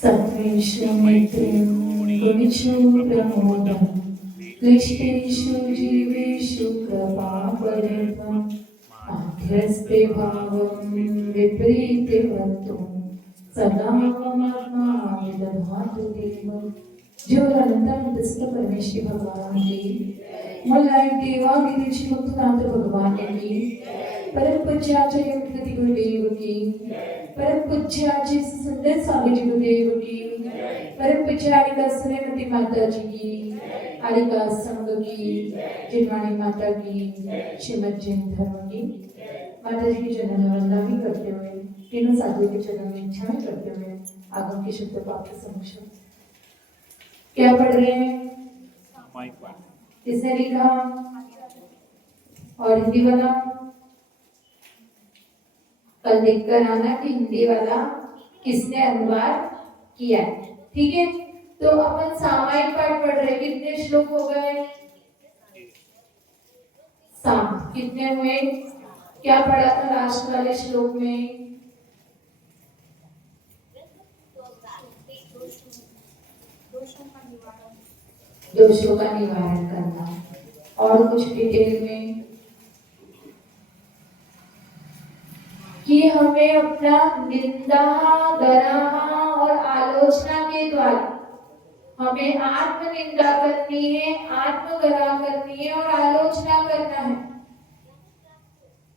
सत्त्वेषु मैत्रीं गुणेषु प्रमोदं क्लिष्टेषु जीवेषु कृपापरित्वं माध्यस्थे भावं विपरीते वक्तुं सदा ममात्मा विदधातु देवं। जो अनंत दस्त परमेश्वर भगवान की मल्लाय देवा विदेशी मुक्तनाथ भगवान की परम पूज्य आचार्य मुक्ति गुरुदेव की परम पूज्य आचार्य सुंदर स्वामी जी गुरुदेव की परम पूज्य आरिका सुनेमती माता जी की आरिका संघ की जिनवाणी माता की श्रीमद जैन धर्म की माता जी की जन्म वंदना भी करते हुए तीनों साधु के चरणों में इच्छा करते हुए आगम के शुद्ध पाप के समक्ष क्या पढ़ रहे हैं? किसने लिखा? और हिंदी वाला कल देखकर आना कि हिंदी वाला किसने अनुवाद किया है। ठीक है, तो अपन सामायिक पाठ पढ़ रहे। कितने श्लोक हो गए? 7। कितने हुए? क्या पढ़ा था लास्ट वाले श्लोक में? दोषों का निवारण करना। और कुछ डिटेल में कि हमें अपना निंदा, गराहा और आलोचना के द्वारा हमें आत्म निंदा करनी है, आत्म गराह करनी है और आलोचना करना है।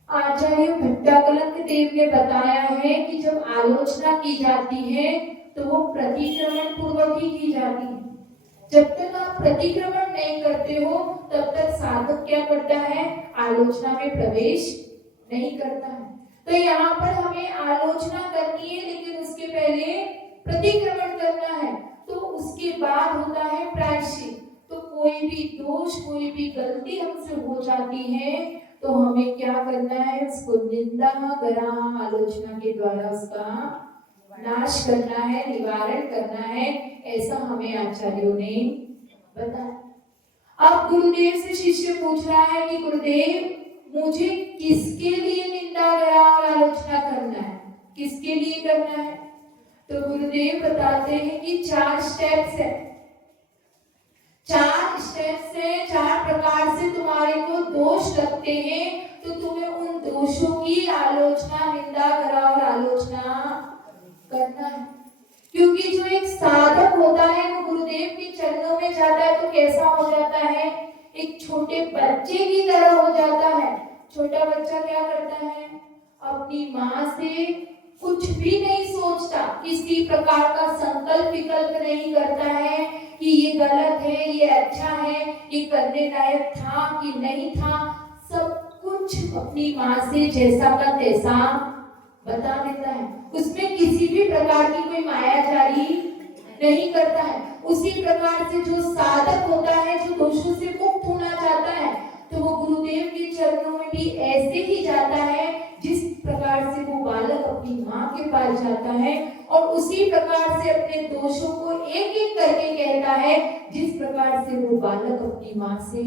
आचार्य भट्टाकलंक देव ने बताया है कि जब आलोचना की जाती है तो वो प्रतिक्रमण पूर्वक ही की जाती है। जब तक आप प्रतिक्रमण नहीं करते हो तब तक साधक क्या करता है? आलोचना में प्रवेश नहीं करता है। तो यहाँ पर हमें आलोचना करनी है, लेकिन उसके पहले प्रतिक्रमण करना है। तो उसके बाद होता है प्रायश्चित। तो कोई भी दोष, कोई भी गलती हमसे हो जाती है तो हमें क्या करना है? उसको निंदा, गराह, आलोचना के द्वारा उसका नाश करना है, निवारण करना है। ऐसा हमें आचार्यों ने बताया। अब गुरुदेव से शिष्य पूछ रहा है कि गुरुदेव मुझे किसके लिए निंदा, गराह और आलोचना करना है? किसके लिए करना है? तो गुरुदेव बताते हैं कि 4 स्टेप्स है। 4 स्टेप्स है। 4 प्रकार से तुम्हारे को दोष लगते हैं तो तुम्हें उन दोषों की आलोचना, निंदा, गराह और आलोचना करना है। क्योंकि जो एक साधक होता है वो गुरुदेव के चरणों में जाता है तो कैसा हो जाता है? एक छोटे बच्चे की तरह हो जाता है। छोटा बच्चा क्या करता है? अपनी माँ से कुछ भी नहीं सोचता, किसी प्रकार का संकल्प विकल्प नहीं करता है कि ये गलत है, ये अच्छा है, ये करने लायक था कि नहीं था। सब कुछ अपनी माँ से जैसा का तैसा बता देता है। उसमें किसी भी प्रकार की कोई मायाजारी नहीं करता है। उसी प्रकार से जो साधक होता है, जो दोषों से मुक्त होना चाहता है, तो वो गुरुदेव के चरणों में भी ऐसे ही जाता है जिस प्रकार से वो बालक अपनी माँ के पास जाता है, और उसी प्रकार से अपने दोषों को एक एक करके कहता है जिस प्रकार से वो बालक अपनी माँ से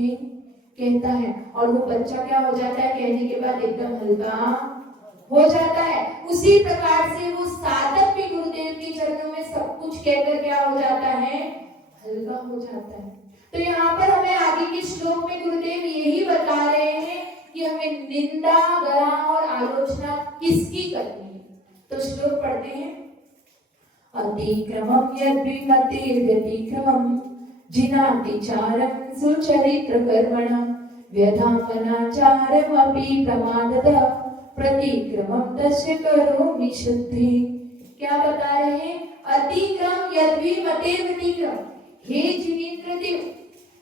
कहता है। और वो बच्चा क्या हो जाता है? कहने के बाद एकदम हल्का हो जाता है। उसी प्रकार से वो साधक भी गुरुदेव के चरणों में सब कुछ कहकर क्या हो जाता है? हल्का हो जाता है। तो यहाँ पर हमें आगे के श्लोक में गुरुदेव यही बता रहे हैं कि हमें निंदा, गराह और आलोचना किसकी करनी है। तो श्लोक पढ़ते हैं। अतिक्रमं यद्विमतिर्व्यतिक्रमं जिनातिचारं सुचरित्र कर्मणं व्यधामनाचारमपि प्रमादतः प्रतिक्रमं तस्य करोमि शुद्धि। क्या बता रहे हैं? अतिक्रम यद्विमतिर्व्यतिक्रम। हे जिनेन्द्र देव,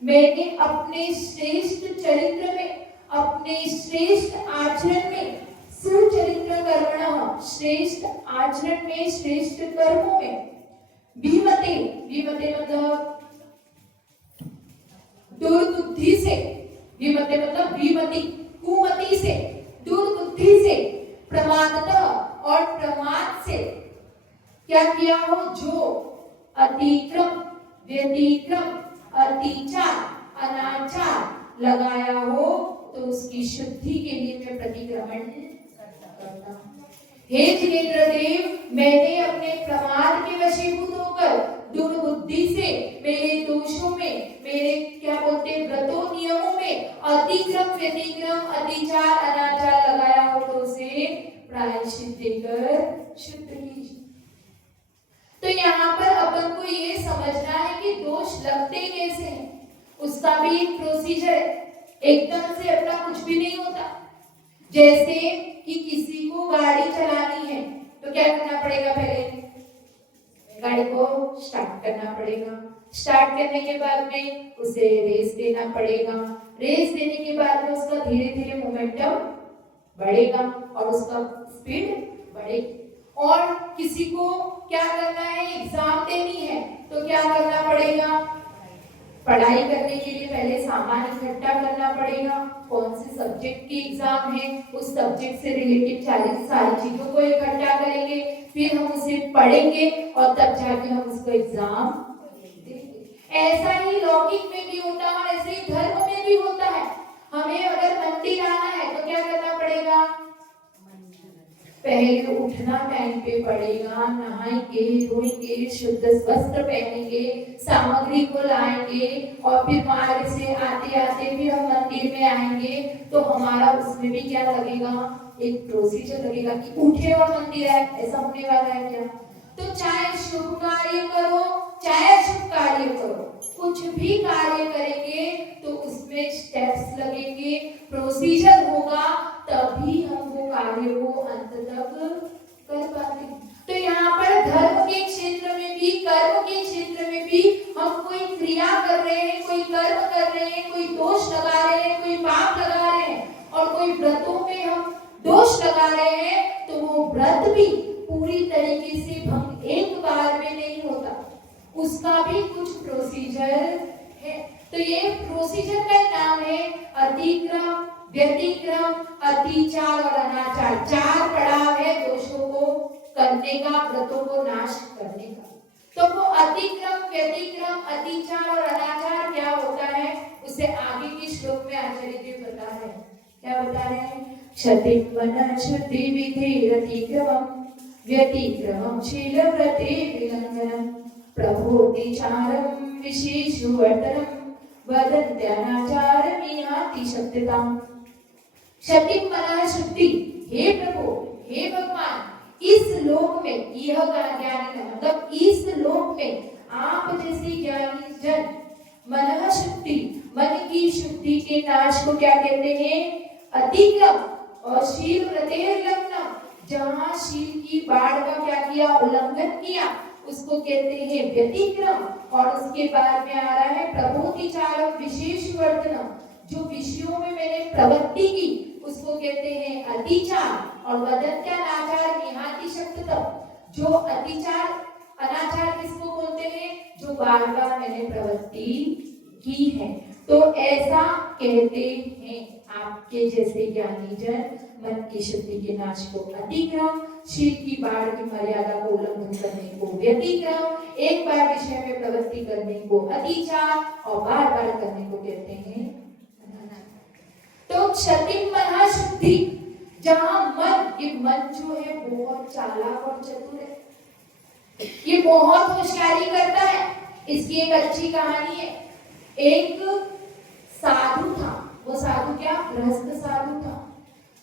मैंने अपने श्रेष्ठ चरित्र में, अपने श्रेष्ठ आचरण में, सुचरित्र कर्मणः, श्रेष्ठ आचरण में, श्रेष्ठ कर्मों में, विमते, विमते मतलब दुर्बुद्धि से, विमते मतलब विमति, कुमति से, दुर्बुद्धि से, प्रमादतः और प्रमाद से क्या किया हो? जो अतिक्रम, व्यतिक्रम, अतिचार, अनाचार लगाया हो तो उसकी शुद्धि के लिए मैं प्रतिक्रमण करता हूं। हे जिनेन्द्र देव, मैंने शुद्ध ही। तो यहाँ पर अपन को ये समझना है कि दोष लगते कैसे हैं, उसका भी एक प्रोसीजर है। एकदम से अपना कुछ भी नहीं होता। जैसे कि किसी को गाड़ी चलानी है तो क्या करना पड़ेगा, पहले गाड़ी को स्टार्ट करना पड़ेगा। स्टार्ट करने के बाद में उसे रेस देना पड़ेगा। रेस देने के बाद में उसका धीरे धीरे मोमेंटम बढ़ेगा और उसका स्पीड बढ़ेगी। और किसी को क्या करना है, एग्जाम देनी है तो क्या करना पड़ेगा, पढ़ाई करने के लिए पहले सामान इकट्ठा करना पड़ेगा। कौन से सब्जेक्ट की एग्जाम है, उस सब्जेक्ट से रिलेटेड 40 सारी चीजों को इकट्ठा करेंगे, फिर हम उसे पढ़ेंगे और तब जाके हम उसको एग्जाम देंगे। ऐसा ही लौकिक में भी होता है और ऐसे ही धर्म में भी होता है। हमें अगर मंदिर आना है तो क्या करना पड़ेगा, पहले उठना टाइम पे पड़ेगा, नहाएंगे धोएंगे, शुद्ध वस्त्र पहनेंगे, सामग्री को लाएंगे और फिर मार्ग से आते आते भी हम मंदिर में आएंगे। तो हमारा उसमें भी क्या लगेगा, एक प्रोसीजर लगेगा कि उठे और मंदिर आए। ऐसा होने वाला है क्या? तो चाहे शुभ कार्य करो चाहे अशुभ कार्य करो, कुछ भी कार्य करेंगे तो उसमें स्टेप्स लगेंगे, प्रोसीजर होगा, तभी हम वो कार्य को अंत तक कर पाते हैं। तो यहाँ पर धर्म के क्षेत्र में भी, कर्म के क्षेत्र में भी हम कोई क्रिया कर रहे हैं, कोई कर्म कर रहे हैं, कोई दोष लगा रहे हैं, कोई पाप लगा रहे हैं और कोई व्रतों में हम दोष लगा रहे हैं, तो वो व्रत भी पूरी तरीके से भंग एक बार में नहीं होता, उसका भी कुछ प्रोसीजर है। तो ये प्रोसीजर का नाम है अतिक्रम, व्यतिक्रम, अतिचार और अनाचार। 4 पड़ाव है दोषों को करने का, व्रतों को नाश करने का। तो वो अतिक्रम, व्यतिक्रम, अतिचार और अनाचार क्या होता है, उसे आगे के श्लोक में आचार्य जी बता रहे हैं। क्या बता रहे हैं? क्षतिं मन शुद्धि विधिरतिक्रमं व्यतिक्रमं शीलव्रते विलंघनं प्रभोतिचारं विशेषवर्तनं वदन्त्यनाचारमिहाति शक्तिताम्। क्षतिं मन शुद्धि, हे प्रभु, हे भगवान, इस लोक में यह ज्ञानी मतलब इस लोक में आप जैसे ज्ञानी जन मन शुद्धि, मन की शुद्धि के नाश को क्या कहते हैं? अतिक्रम। और शील व्रतेर्लंघनम, जहां शील की बाढ़ का क्या किया, उल्लंघन किया, उसको कहते हैं व्यतिक्रम। और उसके बाद में आ रहा है प्रभोतिचारम विशेषवर्तनम, जो विषयों में मैंने प्रवृत्ति की उसको कहते हैं अतिचार। और वदन्त्यनाचार निहाति शक्ततम, जो अतिचार अनाचार किसको बोलते हैं, जो बार बार मैंने प्रवृत्ति की है। तो ऐसा कहते हैं आपके जैसे ज्ञानी जन मन की शुद्धि के नाश को अतिक्रम, शील की बाढ़ की मर्यादा को उल्लंघन करने को व्यतिक्रम, एक बार विषय में प्रवृत्ति करने को अतिचार और बार बार करने को कहते हैं। तो क्षतिं मनः शुद्धि, जहां मन, ये मन जो है बहुत चालाक और चतुर है, ये बहुत होशियारी करता है। इसकी एक अच्छी कहानी है। एक साधु था, वो साधु क्या, गृहस्थ साधु था,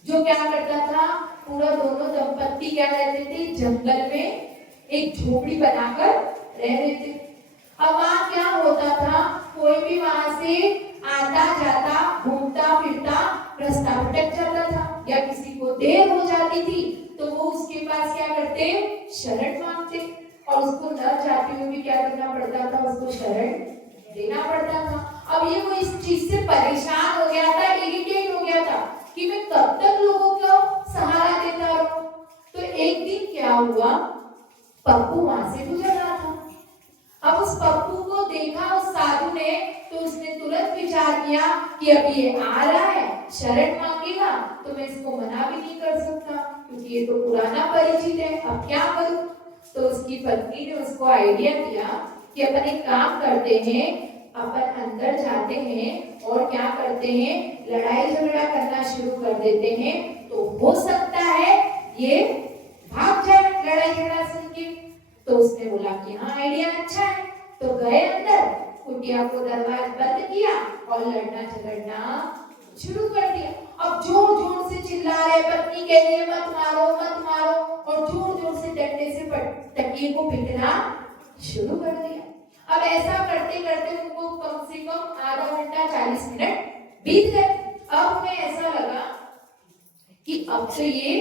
जो क्या करता था, पूरा दोनों दंपत्ति क्या रहते थे, जंगल में एक झोपड़ी बनाकर रह रहे थे। अब वहां क्या होता था, कोई भी वहां से आता जाता, घूमता फिरता रास्ता भटक जाता था, या किसी को देर हो जाती थी तो वो उसके पास क्या करते, शरण मांगते, और उसको न चाहते हुए भी क्या करना पड़ता था, उसको शरण देना पड़ता था। अब ये वो इस चीज से परेशान हो गया था, इरिटेट हो गया था कि मैं कब तक लोगों को सहारा देता रहूं। तो एक दिन क्या हुआ, पप्पू वहां से गुजर रहा था। अब उस पप्पू को देखा उस साधु ने, तो उसने तुरंत विचार किया कि अब ये आ रहा है, शरण मांगेगा, तो मैं इसको मना भी नहीं कर सकता क्योंकि ये तो पुराना परिचित है, अब क्या करूं। तो उसकी पत्नी ने उसको आइडिया दिया कि अपन एक काम करते हैं, अपन अंदर जाते हैं और क्या करते हैं, लड़ाई झगड़ा करना शुरू कर देते हैं, तो हो सकता है ये भाग जाए लड़ाई झगड़ा सुन के। तो उसने बोला कि हाँ आइडिया अच्छा है। तो गए अंदर, कुटिया को दरवाजा बंद किया और लड़ना झगड़ना शुरू कर दिया। अब जोर जोर से चिल्ला रहे, पत्नी कह रही है मत मारो मत मारो, और जोर जोर से डंडे से तकिए को पीटना शुरू कर दिया। अब ऐसा करते करते उनको कम से कम आधा घंटा 40 मिनट बीत गए। अब उन्हें ऐसा लगा कि अब तो ये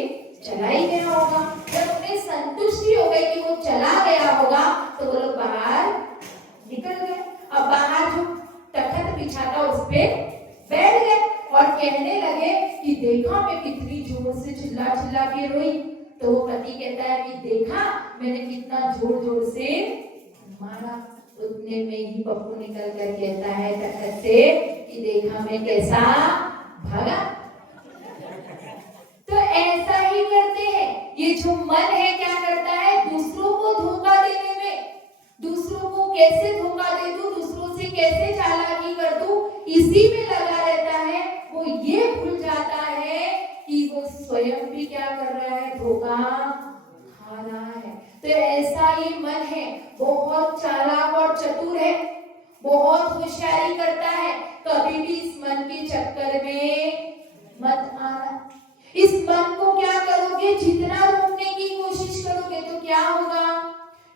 चला ही गया होगा। जब उन्हें संतुष्टि हो गई कि वो चला गया होगा तो वो लोग बाहर निकल गए। अब बाहर जो तखत बिछा था उस पे बैठ गए और कहने लगे कि देखा मैं कितनी जोर से चिल्ला चिल्ला के रोई। तो वो पति कहता है कि देखा मैंने कितना जोर जोर से मारा। उतने में ही पप्पू निकल कर कहता है तखत से कि देखा मैं कैसा भागा। तो ऐसा ही करते हैं, ये जो मन है क्या करता है, दूसरों को धोखा देने में, दूसरों को कैसे धोखा दे दूं, दूसरों से कैसे चालाकी कर दूं, इसी में लगा रहता है। वो ये भूल जाता है कि वो स्वयं भी क्या कर रहा है, धोखा खा रहा है। तो ऐसा ये मन है, बहुत चालाक और चतुर है, बहुत होशियारी करता है। कभी भी इस मन के चक्कर में मत आना। इस मन को क्या करोगे, जितना रोकने की कोशिश करोगे तो क्या होगा,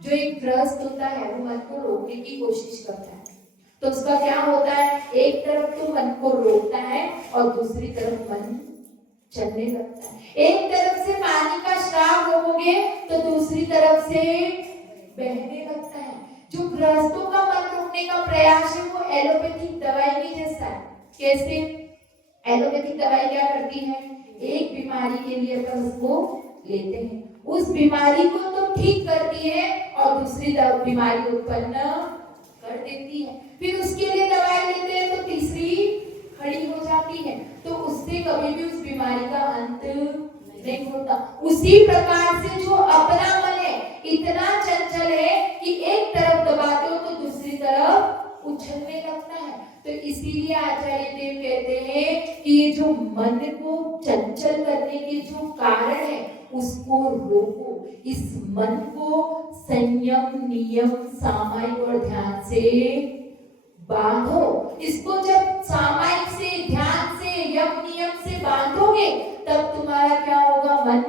जो एक ग्रस्त होता है वो मन को रोकने की कोशिश करता है तो उसका क्या होता है, एक तरफ तो मन को रोकता है और दूसरी तरफ मन चलने लगता है। एक तरफ से पानी का श्राप रोकोगे तो दूसरी तरफ से बहने लगता है। जो ग्रस्तों का मन रोकने का प्रयास है वो एलोपैथिक दवाई के जैसा है। कैसे? एलोपैथिक दवाई क्या करती है, एक बीमारी के लिए अपन उसको लेते हैं, उस बीमारी को तो ठीक करती है और दूसरी बीमारी उत्पन्न कर देती है। फिर उसके लिए दवाई लेते हैं तो तीसरी खड़ी हो जाती है, तो उससे कभी भी उस बीमारी का अंत नहीं होता। उसी प्रकार से जो अपना मन है इतना चंचल है कि एक तरफ दबाते हो तो दूसरी तरफ उछलने लगता है। तो इसीलिए आचार्य देव कहते हैं कि ये जो मन को चंचल करने के जो कारण है उसको रोको। इस मन को संयम, नियम, सामायिक और ध्यान से बांधो। इसको जब सामायिक से, ध्यान से, यम नियम से बांधोगे तब तुम्हारा क्या होगा, मन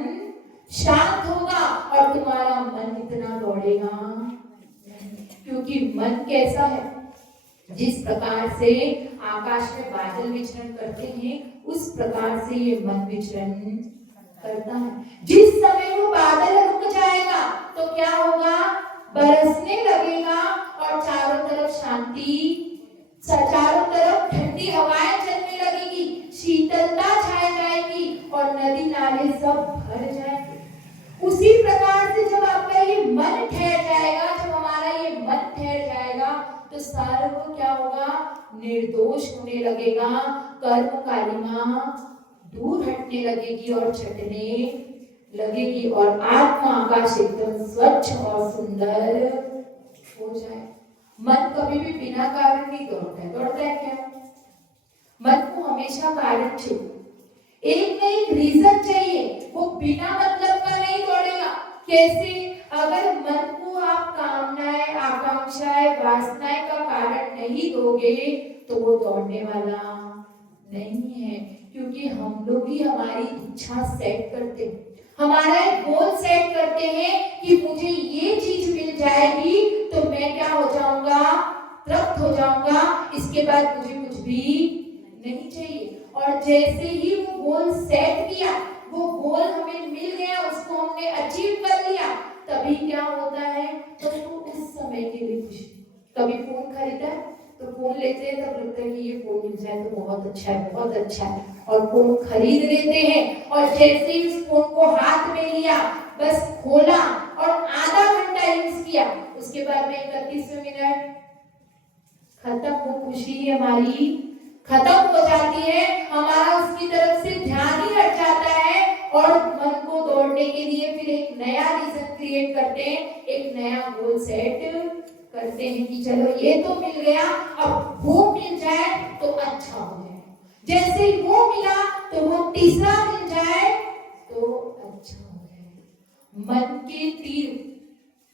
शांत होगा और तुम्हारा मन इतना दौड़ेगा। क्योंकि मन कैसा है, जिस प्रकार से आकाश में बादल विचरण करते हैं उस प्रकार से ये मन विचरण करता है। जिस समय वो बादल रुक जाएगा तो क्या होगा, बरसने लगेगा और चारों तरफ शांति, चारों तरफ ठंडी हवाएं चलने लगेगी, शीतलता छाई जाएगी और नदी नाले सब भर जाएंगे। उसी प्रकार से जब आपका ये मन ठहर जाएगा, जब हमारा ये मन ठहर जाएगा तो सारा वो क्या होगा, निर्दोष होने लगेगा, कर्म कालिमा दूर हटने लगेगी और छटने लगेगी और आत्मा आकाश एकदम स्वच्छ और सुंदर हो जाए। मन कभी भी बिना कारण नहीं दौड़ता है। दौड़ता है क्या? मन को हमेशा कारण चाहिए, एक न एक रीजन चाहिए, वो बिना मतलब का नहीं दौड़ेगा। कैसे? अगर मन को आप कामनाएं, आकांक्षाएं, वासनाएं का कारण नहीं दोगे तो वो दौड़ने वाला नहीं है। क्योंकि हम लोग ही हमारी इच्छा सेट करते हैं, हमारा एक गोल सेट करते हैं कि मुझे ये चीज मिल जाएगी तो मैं क्या हो जाऊंगा, तृप्त हो जाऊंगा, इसके बाद मुझे कुछ भी नहीं चाहिए। और जैसे ही वो गोल सेट किया, वो गोल हमें मिल गया, उसको हमने अचीव कर लिया, तभी क्या होता है, तो उस समय के लिए खुशी। कभी फोन खरीदा तो फोन लेते हैं तब लगता है कि ये फोन मिल जाए तो बहुत अच्छा है, बहुत अच्छा है, और फोन खरीद लेते हैं। और जैसे ही उस फोन को हाथ में लिया, बस खोला और आधा घंटा यूज किया, उसके बाद में 31वें मिनट खत्म, वो खुशी हमारी खत्म हो जाती है, हमारा उसकी तरफ से ध्यान ही हट जाता है और मन को दौड़ने के लिए फिर एक नया रीजन क्रिएट करते हैं, एक नया गोल सेट करते हैं कि चलो ये तो मिल गया, अब वो मिल जाए तो अच्छा हो जाए, जैसे ही वो मिला तो वो तीसरा मिल जाए तो अच्छा हो जाए। मन के तीर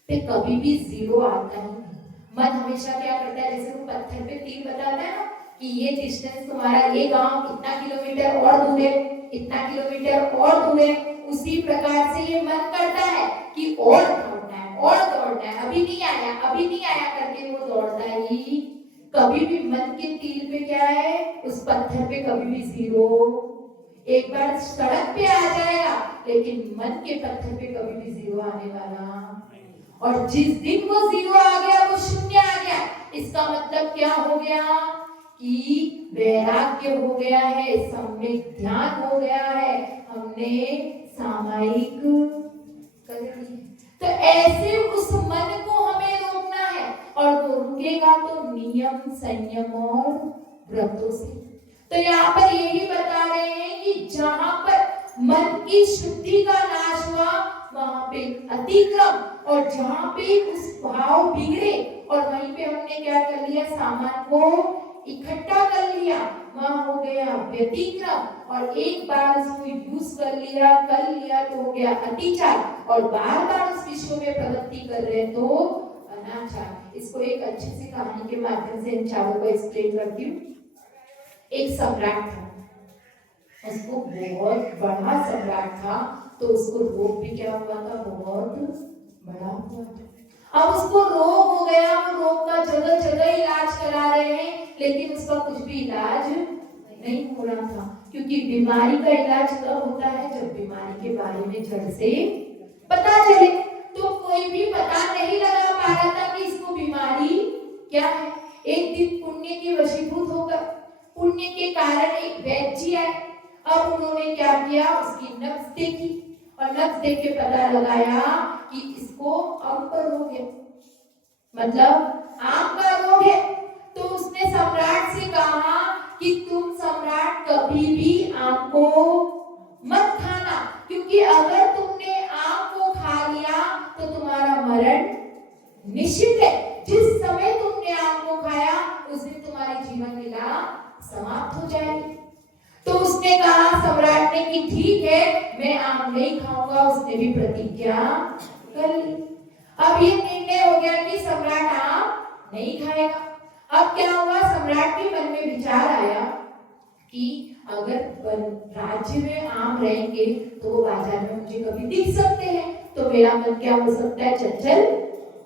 पे कभी भी जीरो आता ही नहीं। मन हमेशा क्या करता है, जैसे वो पत्थर पे तीर बताता है ना, कि ये डिस्टेंस तुम्हारा, ये गांव इतना किलोमीटर और दूर है, इतना किलोमीटर और दूर है, उसी प्रकार से ये मन करता है कि और दौड़ना है और दौड़ना है, अभी नहीं आया अभी नहीं आया करके वो दौड़ता ही। कभी भी मन के तीर पे क्या है, उस पत्थर पे कभी भी जीरो। एक बार सड़क पे आ जाएगा लेकिन मन के पत्थर पे कभी भी जीरो आने वाला। और जिस दिन वो जीरो आ गया, वो शून्य आ गया, इसका मतलब क्या हो गया कि वैराग्य हो गया है, सम्यक ध्यान हो गया है, हमने सामायिक कर ली। तो ऐसे उस मन को हमें रोकना है, और वो रुकेगा तो नियम संयम और व्रतों से। तो यहाँ पर यही बता रहे हैं कि जहां पर मन की शुद्धि का नाश हुआ वहां पे अतिक्रम, और जहां पे उस भाव बिगड़े और वहीं पे हमने क्या कर लिया, सामान को इकट्ठा कर लिया, वहां हो गया व्यतिक्रम, और एक बार उसको यूज कर लिया तो हो गया अतिचार, और बार बार उस विषय में प्रवृत्ति कर रहे हैं तो अनाचार। इसको एक अच्छी सी कहानी के माध्यम से इन चारों को एक्सप्लेन करती हूँ। एक सम्राट था, उसको बहुत बड़ा सम्राट था, तो उसको रोग भी क्या हुआ था, बहुत बड़ा हुआ था। अब उसको रोग हो गया, वो रोग का जगह जगह इलाज करा रहे हैं, लेकिन उसका कुछ भी इलाज नहीं हो रहा था, क्योंकि बीमारी का इलाज कब होता है, जब बीमारी के बारे में जड़ से पता चले। तो कोई भी पता नहीं लगा पा रहा था कि इसको बीमारी क्या है। एक दिन पुण्य के वशीभूत होकर, पुण्य के कारण एक वैद्य जी आए। अब उन्होंने क्या किया, उसकी नब्ज देखी, और नब्ज देख के पता लगाया कि इसको आम का रोग है, मतलब आम का रोग है। तो उसने सम्राट से कहा कि तुम सम्राट कभी भी आम को मत खाना, क्योंकि अगर तुमने आम को खा लिया तो तुम्हारा मरण निश्चित है। जिस समय तुमने आम को खाया उस दिन तुम्हारी जीवन लीला समाप्त हो जाएगी। तो उसने कहा, सम्राट ने, कि ठीक है मैं आम नहीं खाऊंगा। उसने भी प्रतिज्ञा कर ली। अब ये निर्णय हो गया कि सम्राट आम नहीं खाएगा। अब क्या हुआ, सम्राट के मन में विचार आया कि अगर राज्य में आम रहेंगे तो वो बाजार में मुझे कभी दिख सकते हैं, तो मेरा मन क्या हो सकता है, चंचल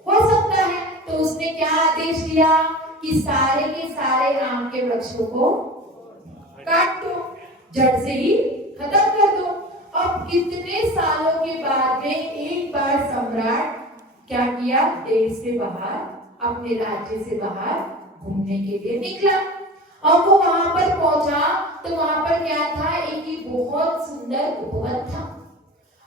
हो सकता है। तो उसने क्या आदेश दिया कि सारे के सारे आम के वृक्षों को काट दो, जड़ से ही खत्म कर दो। अब कितने सालों के बाद में एक बार सम्राट क्या किया, देश से बाहर, अपने राज्य से बाहर घूमने के लिए निकला। और वो वहां पर पहुंचा तो वहां पर क्या था, एक ही बहुत सुंदर उपवन था।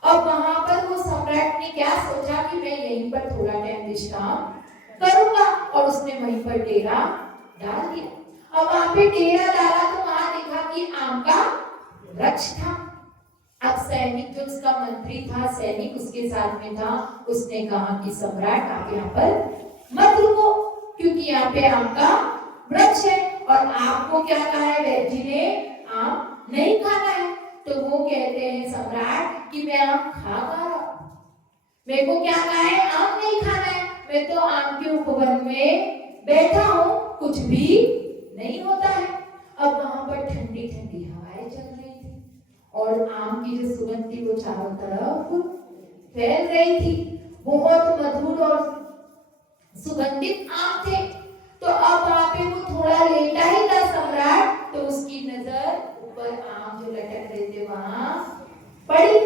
अब वहां पर वो सम्राट ने क्या सोचा कि मैं यहीं पर थोड़ा टाइम विश्राम करूंगा, और उसने वहीं पर डेरा डाल दिया। अब वहां पे डेरा डाला तो वहां देखा कि आम का वृक्ष था। अब सैनिक, जो उसका मंत्री था, सैनिक उसके साथ में था, उसने कहा कि सम्राट आप यहाँ पर मत रुको, क्योंकि यहाँ पे आम का वृक्ष है, और आपको क्या कहा है वैद्य जी ने, आम नहीं खाना है। तो वो कहते हैं सम्राट कि मैं आम खा रहा हूं, मेरे को क्या कहा है, आम नहीं खाना है, मैं तो आम के उपवन में बैठा हूं, कुछ भी नहीं होता है। अब वहां पर ठंडी ठंडी हवाएं चल रही थी, और आम की जो सुगंध थी वो चारों तरफ फैल रही थी। बहुत मधुर और सुगंधित आम थे। तो अब वहां पे वो थोड़ा लेटा ही था सम्राट, तो उसकी नजर ऊपर आम जो लटक रहे थे वहां पड़ी।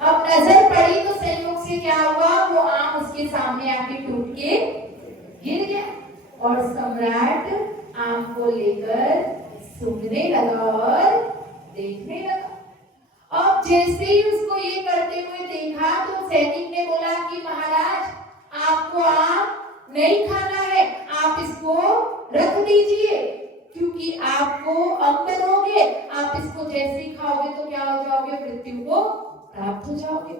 अब नजर पड़ी तो संयोग से क्या हुआ, वो आम उसके सामने आके टूट के गिर गया, और सम्राट आम को लेकर सूंघने लगा और देखने लगा। अब जैसे ही उसको ये करते हुए देखा तो सैनिक ने बोला कि महाराज आपको आम नहीं खाना है, आप इसको रख दीजिए, क्योंकि आपको अंग रोग है, आप इसको जैसे ही खाओगे तो क्या हो जाओगे, मृत्यु को प्राप्त हो जाओगे।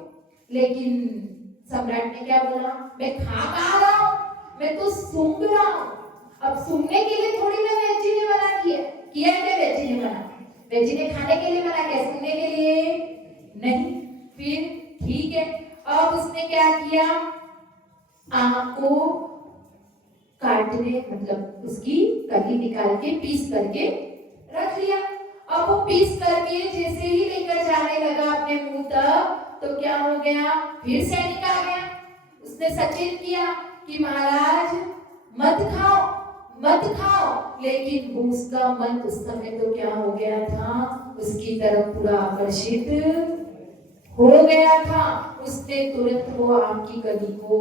लेकिन सम्राट ने क्या बोला, मैं खा रहा हूं, मैं तो सूंघ रहा हूं। अब सूंघने के लिए थोड़ी ना वैद्य जी ने मना किया क्या वैद्य जी ने मना, वैद्य जी ने खाने के लिए मना किया, सूंघने के लिए नहीं। फिर ठीक है, अब उसने क्या किया, आम को काटने मतलब उसकी कली निकाल के पीस करके रख लिया। अब वो पीस करके जैसे ही लेकर जाने लगा अपने मुंह तक, तो क्या हो गया, फिर सैनिक आ गया। उसने सचेत किया कि महाराज मत खाओ मत खाओ, लेकिन वो उसका मन उस समय तो क्या हो गया था, उसकी तरफ पूरा आकर्षित हो गया था। उसने तुरंत वो आम की कली को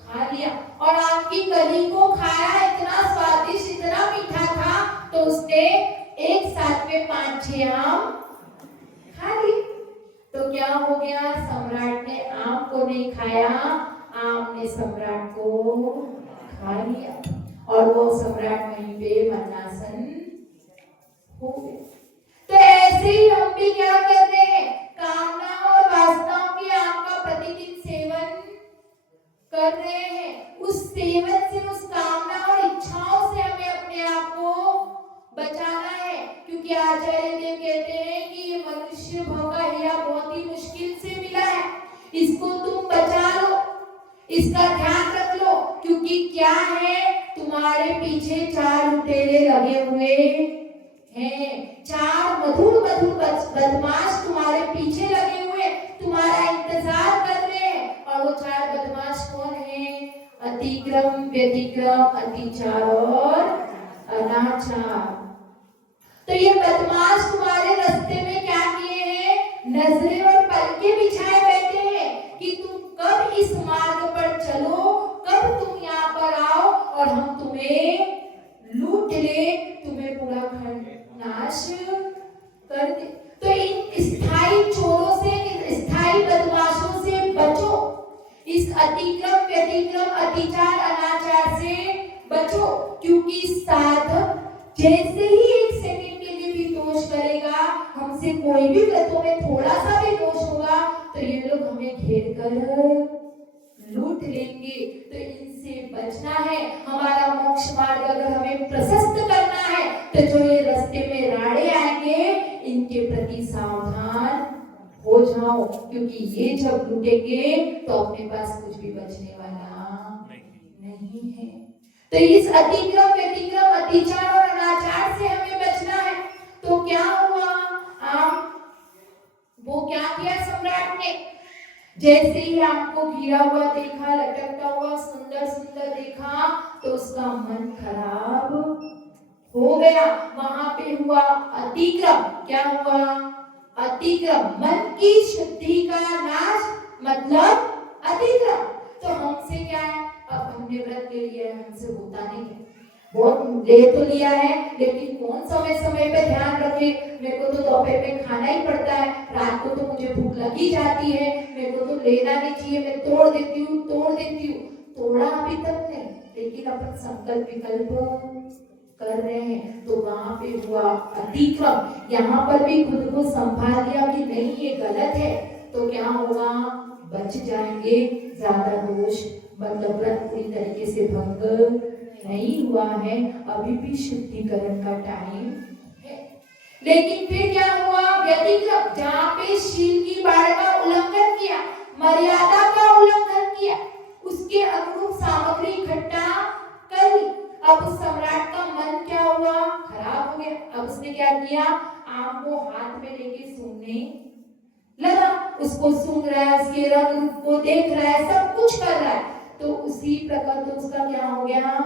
खा लिया, और आम की कली को खाया, इतना स्वादिष्ट इतना मीठा था, तो उसने एक साथ में 5-6 आम खा लिए। तो क्या हो गया, सम्राट ने आम को नहीं खाया, आम ने सम्राट को खा लिया, और वो सम्राट वहीं पे मरणासन हो गए। तो ऐसे ही हम भी क्या कर रहे हैं, कामना और वासनाओं की आम का प्रतिदिन सेवन कर रहे हैं। उस सेवन से, उस कामना और इच्छाओं से हमें अपने आप को बचाना है, क्योंकि आचार्य देव कहते हैं कि ये मनुष्य भव का हिया बहुत ही मुश्किल से मिला है, इसको तुम बचा लो, इसका ध्यान रख लो, क्योंकि क्या है, तुम्हारे पीछे 4 लुटेरे लगे हुए हैं, 4 मधुर मधुर बदमाश तुम्हारे पीछे लगे हुए, तुम्हारा इंतजार कर रहे हैं। और वो 4 बदमाश कौन है, अतिक्रम, व्यतिक्रम, अतिचार और अनाचार। तो ये बदमाश तुम्हारे रास्ते में क्या किए हैं, नजरें और पलके बिछाए बैठे हैं कि तुम कब इस मार्ग पर चलो, कब तुम यहाँ पर आओ और हम तुम्हें लूट ले, तुम्हें पूरा नाश कर दे। तो इन स्थायी चोरों से, स्थायी बदमाशों से बचो, इस अतिक्रम, व्यतिक्रम, अतिचार, अनाचार से बचो, क्योंकि साधक जैसे ही 1 सेकंड के लिए भी दोष करेगा, हमसे कोई भी व्रतों में थोड़ा सा भी दोष होगा, तो ये लोग हमें घेर कर लूट लेंगे। तो इनसे बचना है। हमारा मोक्ष मार्ग अगर हमें प्रशस्त करना है, तो जो ये रास्ते में राड़े आएंगे, इनके प्रति सावधान हो जाओ, क्योंकि ये जब लूटेंगे तो अपने पास कुछ भी बचने वाला नहीं है। तो इस अतिक्रम, व्यतिक्रम, अतिचार और अनाचार से हमें बचना है। तो क्या हुआ, वो क्या किया सम्राट ने, जैसे ही आपको घिरा हुआ देखा, लटकता हुआ सुंदर सुंदर देखा, तो उसका मन खराब हो गया। वहां पे हुआ अतिक्रम। क्या हुआ, अतिक्रम, मन की शुद्धि का नाश, मतलब अतिक्रम। तो हमसे क्या है, अब हमने व्रत ले लिया है, हमसे होता नहीं है, बहुत ले तो लिया है, लेकिन कौन समय समय पे ध्यान रखे, मेरे को तो दोपहर में खाना ही पड़ता है, रात को तो मुझे भूख लगी जाती है, मेरे को तो लेना नहीं चाहिए, मैं तोड़ देती हूँ। तोड़ा अभी तक नहीं, लेकिन अपन संकल्प विकल्प कर रहे हैं। तो वहां पे हुआ अतिक्रम। यहाँ पर भी खुद को संभाल लिया कि नहीं ये गलत है, तो क्या होगा, बच जाएंगे, ज्यादा दोष, मतलब व्रत पूरी तरीके से भंग नहीं हुआ है, अभी भी शुद्धिकरण का टाइम है। लेकिन फिर क्या हुआ, व्यतिक्रम, जहाँ पे शील की बाड़ का उल्लंघन किया, मर्यादा का उल्लंघन किया, उसके अनुरूप सामग्री इकट्ठा कर ली। अब उस सम्राट का मन क्या हुआ, खराब हो गया। अब उसने क्या किया, आम को हाथ में लेके सूंघने लगा, उसको सूंघ रहा है, उसके रंग रूप को देख रहा है, सब कुछ कर रहा है। तो उसी प्रकार तो उसका क्या हो गया,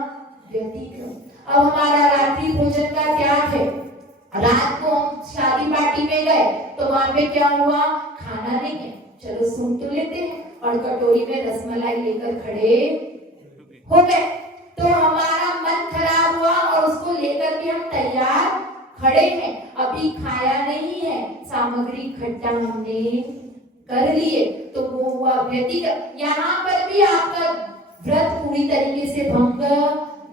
व्यतिक्रम। अब हमारा रात्रि भोजन का त्याग है। रात को हम शादी पार्टी में गए, तो वहां पे क्या हुआ, खाना नहीं है, चलो सुन तो लेते हैं, और कटोरी में रसमलाई लेकर खड़े हो गए। तो हमारा मन खराब हुआ, और उसको लेकर के हम तैयार खड़े हैं, अभी खाया नहीं है, सामग्री इकट्ठा हमने कर लिए, तो वो हुआ व्यतिक्रम। यहाँ पर भी आपका व्रत पूरी तरीके से भंग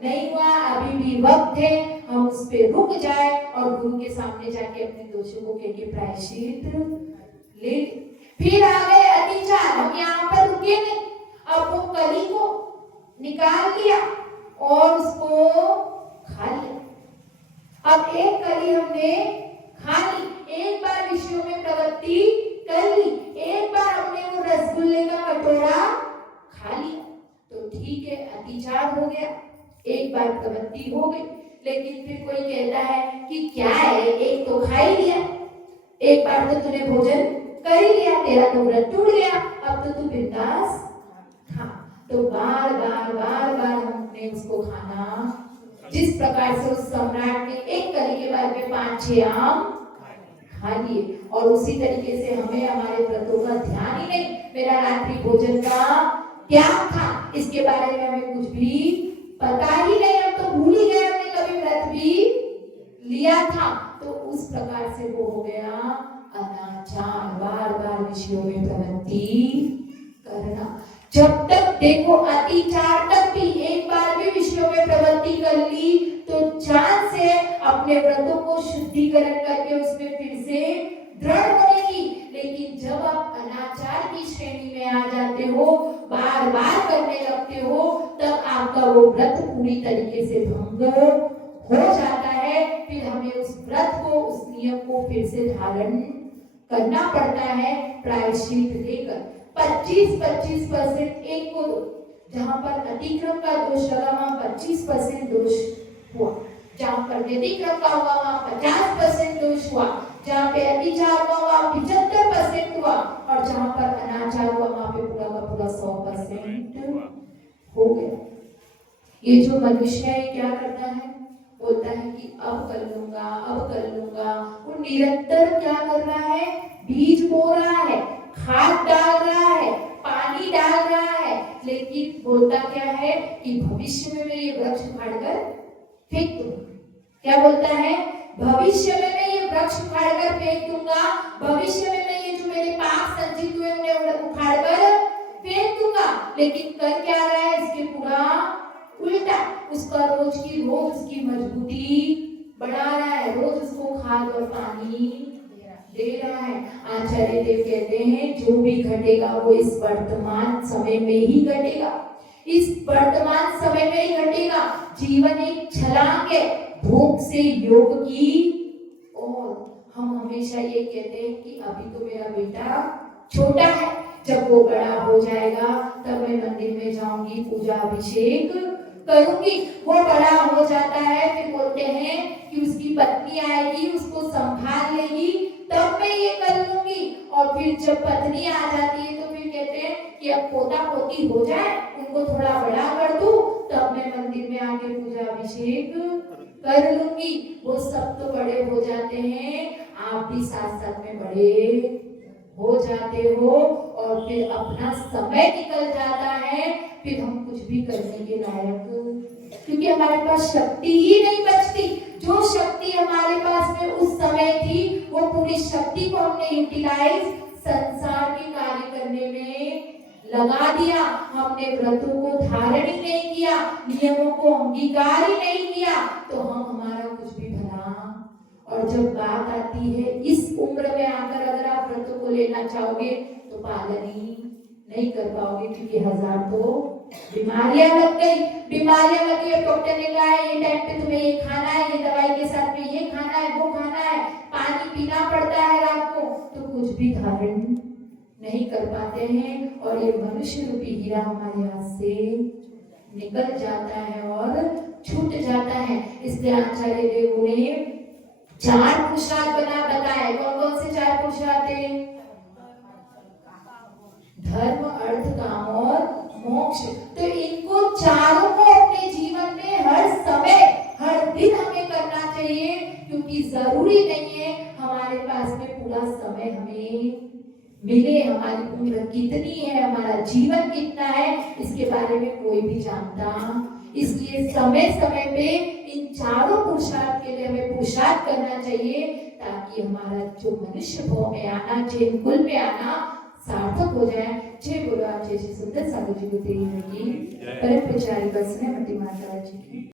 नहीं हुआ, अभी भी वक्त है, हम उस पे रुक जाए और गुरु के सामने जाके अपने दोषों को के प्रायश्चित ले। फिर आ गए अतिचार। हम यहाँ पर रुके नहीं, अब वो कली को निकाल लिया और उसको खा लिया। अब एक कली हमने खा ली, एक बार विषयों में प्रवृत्ति कर ली, एक बार हमने वो रसगुल्ले का कटोरा खा लिया, तो ठीक है, अतिचार हो गया। एक बार प्रवृत्ति हो गई, लेकिन फिर कोई कहता है कि क्या है, एक तो खा ही लिया, एक बार तो तूने भोजन कर ही लिया, तेरा तो व्रत टूट गया, अब तो तू बिंदास खा। तो बार बार हमने उसको खाना, जिस प्रकार से उस सम्राट ने एक कली के बाद में 5-6 आम खा लिए, और उसी तरीके से हमें हमारे व्रतों का ध्यान ही नहीं, मेरा रात्रि भोजन का क्या था इसके बारे में हमें कुछ भी पता ही नहीं, हम तो भूल ही गए हमने कभी व्रत भी लिया था। तो उस प्रकार से वो हो गया अनाचार, बार बार विषयों में प्रवृत्ति करना। जब तक देखो अतिचार तक भी, एक बार भी विषयों में प्रवृत्ति कर ली तो चांस है अपने व्रतों को शुद्धिकरण करके उसमें फिर से दृढ़ होने की। लेकिन जब आप अनाचार की श्रेणी में आ जाते हो, बार बार करने लगते हो, तब आपका वो व्रत पूरी तरीके से भंग हो जाता है। फिर हमें उस व्रत को, उस नियम को फिर से धारण करना पड़ता है प्रायश्चित लेकर। 25% एक को, जहां पर अतिक्रम का दोष लगा वहां 25% दोष हुआ, जहां पर व्यतिक्रम का हुआ वहां 50% दोष हुआ, जहां पे अतिचार हुआ वहां 75% हुआ, और जहां पर अनाचार हुआ वहां पे पूरा का पूरा 100% हो गया। ये जो मनुष्य है क्या करता है, बोलता है कि अब कर लूंगा, अब कर लूंगा, वो निरंतर क्या कर रहा है, बीज बो रहा है, खाद डाल रहा है, पानी डाल रहा है, लेकिन बोलता क्या है कि भविष्य में मैं ये वृक्ष उखाड़कर फेंक दूंगा। क्या बोलता है, भविष्य में मैं ये वृक्ष उखाड़कर फेंक दूंगा, भविष्य में मैं ये जो मेरे पाप संचित हुए उन्हें उखाड़कर फेंक दूंगा। लेकिन कर क्या रहा है, इसके पूरा उल्टा, उसका रोज उसकी मजबूती बढ़ा रहा है, रोज उसको खाद और पानी दे रहा है। आचार्य देव कहते हैं जो भी घटेगा वो इस वर्तमान समय में ही घटेगा, इस वर्तमान समय में ही घटेगा। जीवन एक छलांग है भोग से योग की, और हम हमेशा ये कहते हैं कि अभी तो मेरा बेटा छोटा है, जब वो बड़ा हो जाएगा तब मैं मंदिर में जाऊंगी, पूजा अभिषेक करूंगी। वो बड़ा हो जाता है, फिर बोलते हैं कि उसकी पत्नी आएगी, उसको संभाल लेगी, तब मैं ये कर लूंगी। और फिर जब पत्नी आ जाती है तो फिर कहते हैं कि अब पोता पोती हो जाए, उनको थोड़ा बड़ा कर दूं, तब मैं मंदिर में आके पूजा अभिषेक कर लूंगी। वो सब तो बड़े हो जाते हैं, आप भी साथ साथ में बड़े हो जाते हो, और फिर अपना समय निकल जाता है, फिर हम कुछ भी करने के लायक, क्योंकि हमारे पास शक्ति ही नहीं बचती। जो शक्ति हमारे पास में उस समय थी, वो पूरी शक्ति को हमने यूटिलाइज संसार के कार्य करने में लगा दिया। हमने व्रतों को धारण ही नहीं किया, नियमों को अंगीकार ही नहीं किया, तो हम हमारा कुछ भी भला। और जब बात आती है इस उम्र में आकर अगर आप व्रतों को लेना चाहोगे तो पालन ही नहीं कर पाओगे, क्योंकि 1000 तो बीमारियां लग गई, बीमारियां लगी है। डॉक्टर ने कहा है ये टाइम पे तुम्हें ये खाना है, ये दवाई के साथ में ये खाना है, वो खाना है, पानी पीना पड़ता है रात को, तो कुछ भी धारण नहीं कर पाते हैं, और ये मनुष्य रूपी हीरा हमारे हाथ से निकल जाता है और छूट जाता है। इसलिए आचार्य देव ने 4 पुरुषार्थ बताए। कौन कौन से 4 पुरुषार्थ है? धर्म, अर्थ, काम और मोक्ष। तो इनको चारों को अपने जीवन में हर समय, हर दिन हमें करना चाहिए, क्योंकि जरूरी नहीं है हमारे पास में पूरा समय हमें मिले। हमारी उम्र कितनी है, हमारा जीवन कितना है, इसके बारे में कोई भी जानता। इसलिए समय समय पे इन चारों पुरुषार्थ के लिए हमें पुरुषार्थ करना चाहिए, ताकि हमारा जो मनुष्य भाव में आना, जैन कुल में आना सार्थक हो जाए। जय बोलो आप जय श्री सुंदर साधु जी को तेरी परम प्रचारी बस में मति माता जी की।